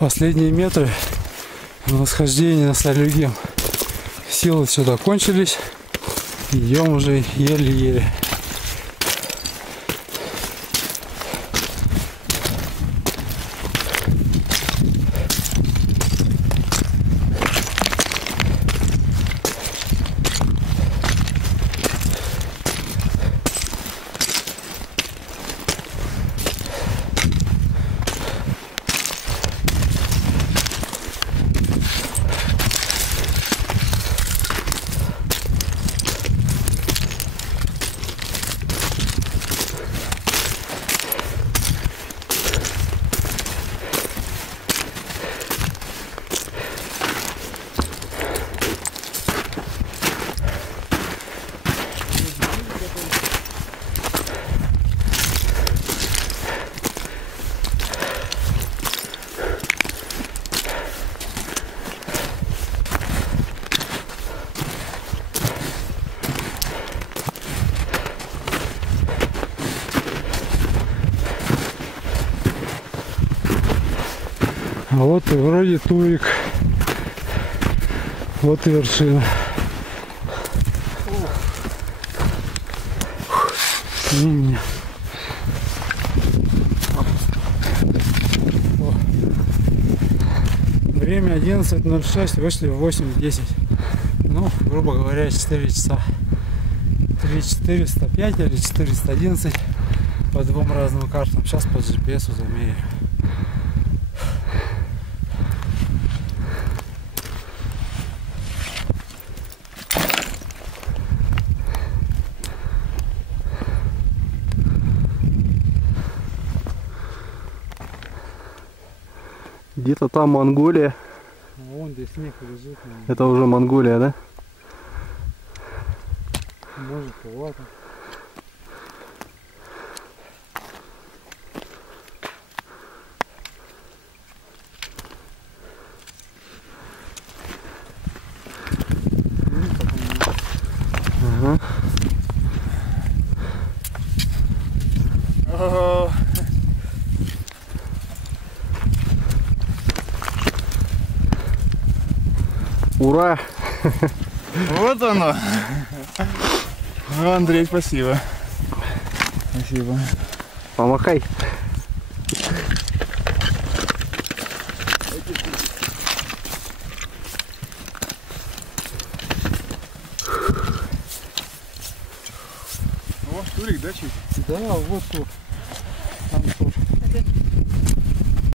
Последние метры на восхождении на Салюгем. Силы сюда кончились. Идем уже еле-еле. А вот и вроде Туик. Вот и вершина. Не-не. Время 11:06, вышли в 8:10. Ну, грубо говоря, 4 часа. 3405 или 411 по двум разным картам. Сейчас по GPS замеряю. Где-то там Монголия. Вон здесь снег лежит. Это уже Монголия, да? Может, ладно. Ага. Ура! Вот оно! Ну, Андрей, спасибо. Спасибо. Помахай. О, Турик, да, чуть? Да, вот тут.